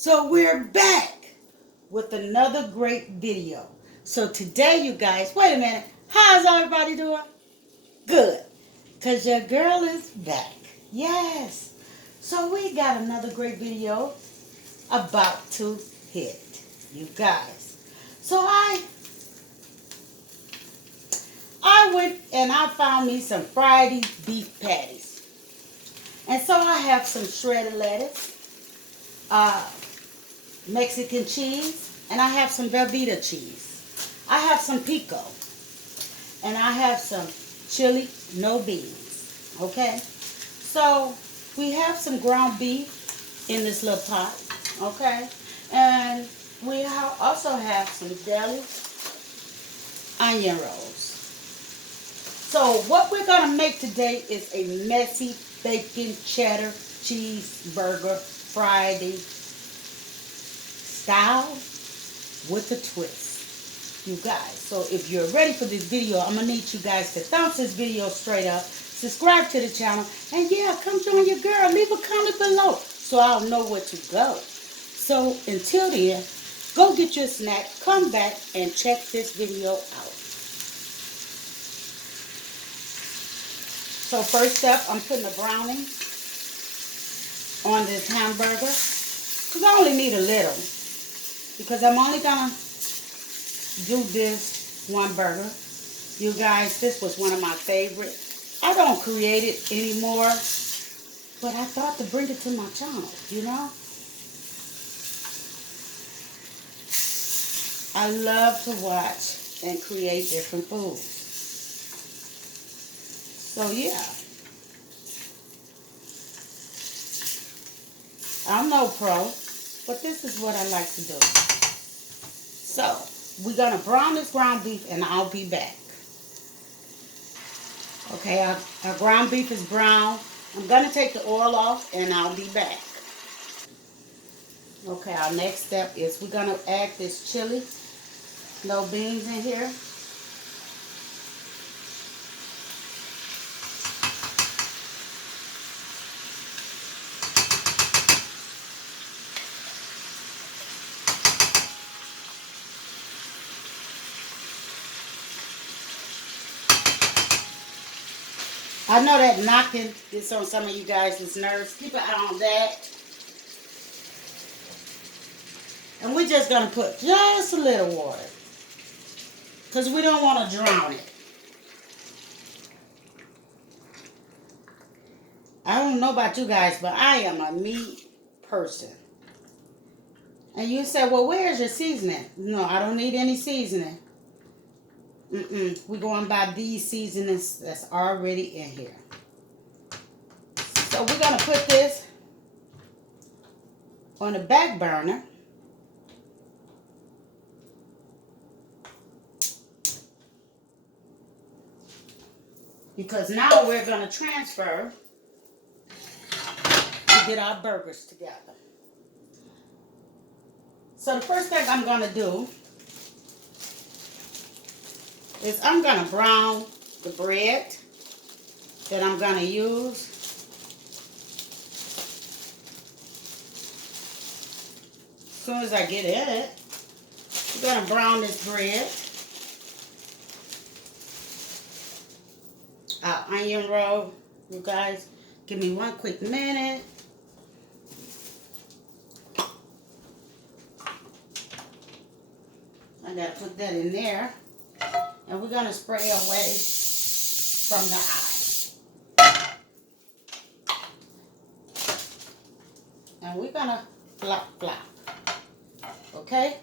So we're back with another great video. So today, you guys, wait a minute. How's everybody doing? Good. Because your girl is back. Yes. So we got another great video about to hit, you guys. So I went and I found me some Friday beef patties. And so I have some shredded lettuce, uh, Mexican cheese, and I have some Velveeta cheese. I have some pico, and I have some chili, no beans. Okay? So we have some ground beef in this little pot. Okay? And we also have some deli onion rolls. So what we're going to make today is a messy bacon cheddar cheeseburger Friday style with a twist, you guys. So if you're ready for this video, I'm gonna need you guys to thumbs this video straight up, subscribe to the channel, and yeah, come join your girl. Leave a comment below so I'll know where to go. So until then, go get your snack, come back and check this video out. So first up, I'm putting a brownie on this hamburger because I only need a little, because I'm only gonna do this one burger. You guys, this was one of my favorites. I don't create it anymore, but I thought to bring it to my channel, you know. I love to watch and create different foods. So yeah, I'm no pro, but this is what I like to do. So we're gonna brown this ground beef and I'll be back. Okay, our ground beef is brown. I'm gonna take the oil off and I'll be back. Okay, our next step is we're gonna add this chili, no beans in here. I know that knocking gets on some of you guys' nerves. Keep an eye on that. And we're just going to put just a little water, because we don't want to drown it. I don't know about you guys, but I am a meat person. And you say, well, where's your seasoning? No, I don't need any seasoning. We're going by these seasonings that's already in here. So we're going to put this on the back burner. Because now we're going to transfer to get our burgers together. So the first thing I'm going to do is I'm going to brown the bread that I'm going to use. As soon as I get it, I'm going to brown this bread. Our onion roll, you guys, give me one quick minute. I got to put that in there. And we're going to spray away from the eye. And we're going to flop. Okay?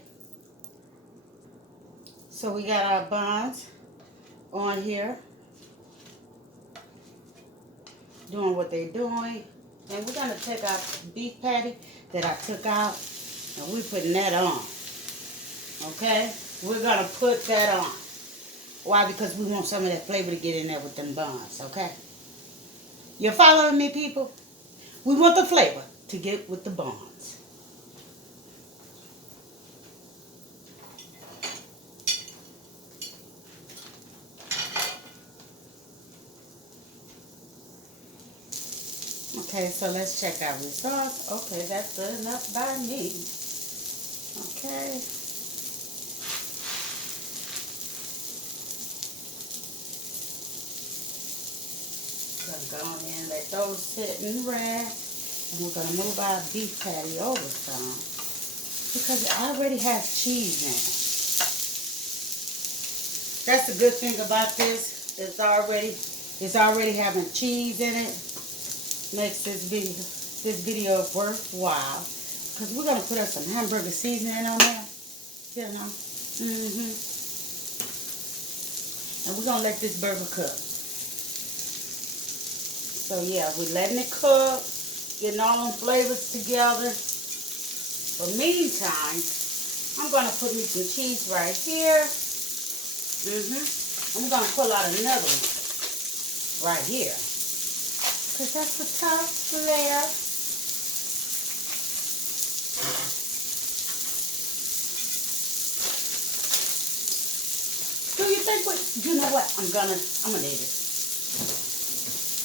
So we got our buns on here, doing what they're doing. And we're going to take our beef patty that I took out, and we're putting that on. Okay? We're going to put that on. Why? Because we want some of that flavor to get in there with them buns. Okay? You're following me, people? We want the flavor to get with the buns. Okay, so let's check our results. Okay, that's good enough by me. Okay. Gonna go on in and let those sit and rest. And we're gonna move our beef patty over some because it already has cheese in it. That's the good thing about this. It's already having cheese in it. Makes this video worthwhile. Because we're gonna put up some hamburger seasoning on there. You know. And we're gonna let this burger cook. So yeah, we're letting it cook, getting all them flavors together. But meantime, I'm gonna put me some cheese right here. And we're gonna pull out another one right here. Cause that's the top layer. Do you think you know what? I'm gonna need it.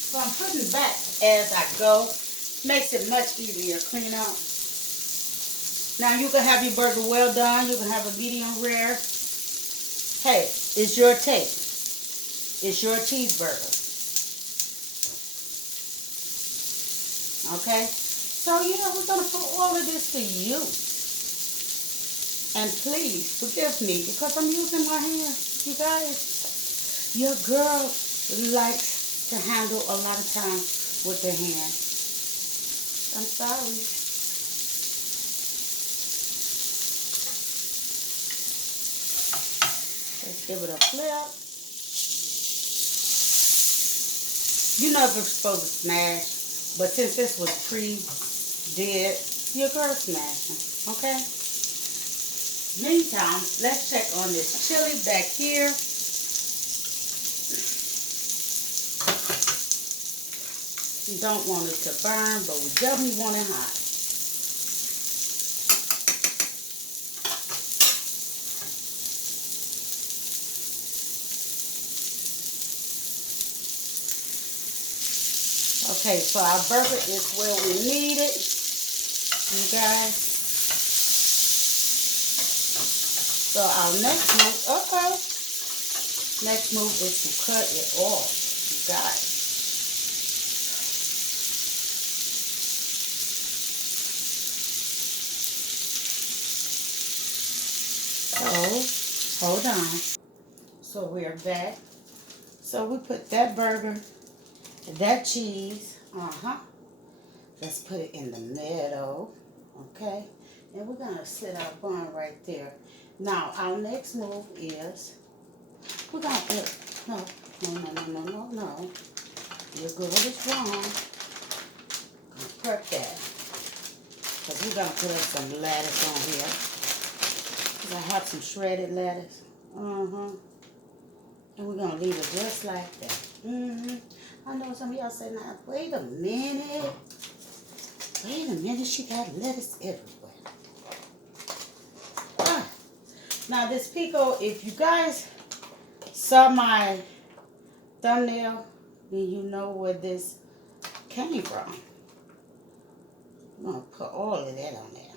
So I'm putting back as I go. Makes it much easier to clean up. Now you can have your burger well done. You can have a medium rare. Hey, it's your taste. It's your cheeseburger. Okay? So, yeah, we're going to put all of this to use. And please forgive me because I'm using my hands. You guys, your girl likes to handle a lot of time with their hands. I'm sorry. Let's give it a flip. You know if it's supposed to smash, but since this was pre-did, your girl smashing, okay? Meantime, let's check on this chili back here. You don't want it to burn, but we definitely want it hot. Okay, so our burger is where we need it, you guys. So our next move is to cut it off, you guys. So, hold on. So we're back. So we put that burger, that cheese, let's put it in the middle, okay? And we're gonna sit our bun right there. Now, our next move is, we're gonna put, no. Your girl is wrong. Gonna prep that. Because we're gonna put up some lettuce on here. Because I have some shredded lettuce. And we're gonna leave it just like that. I know some of y'all say, now, wait a minute. She got lettuce everywhere. Now this pico, if you guys saw my thumbnail, then you know where this came from. I'm gonna put all of that on there.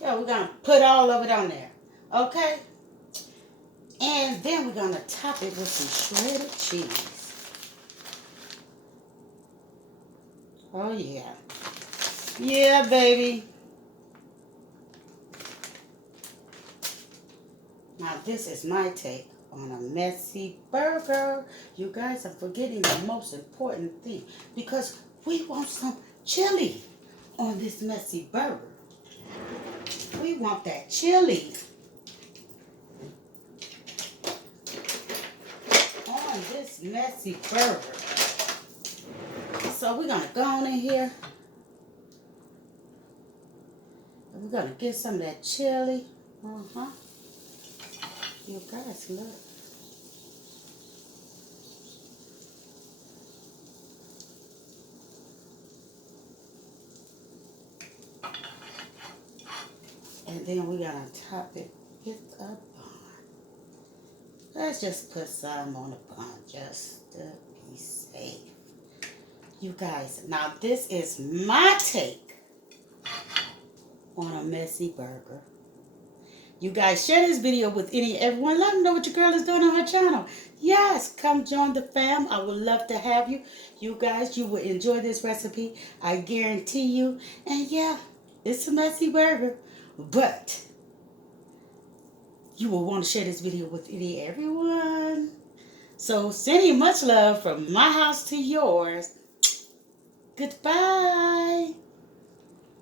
Yeah, we're gonna put all of it on there. Okay? And then we're gonna top it with some shredded cheese. Oh yeah. Yeah, baby. Now this is my take on a messy burger. You guys are forgetting the most important thing because we want some chili on this messy burger. We want that chili on this messy burger. So we're gonna go on in here and we're gonna get some of that chili. You guys look. And then we're gonna top it with a bun. Let's just put some on the bun just to Be safe. You guys, now this is my take on a messy burger. You guys share this video with everyone. Let them know what your girl is doing on her channel. Yes, come join the fam. I would love to have you. You guys, you will enjoy this recipe. I guarantee you. And yeah, it's a messy burger. But you will want to share this video with everyone. So sending much love from my house to yours. Goodbye.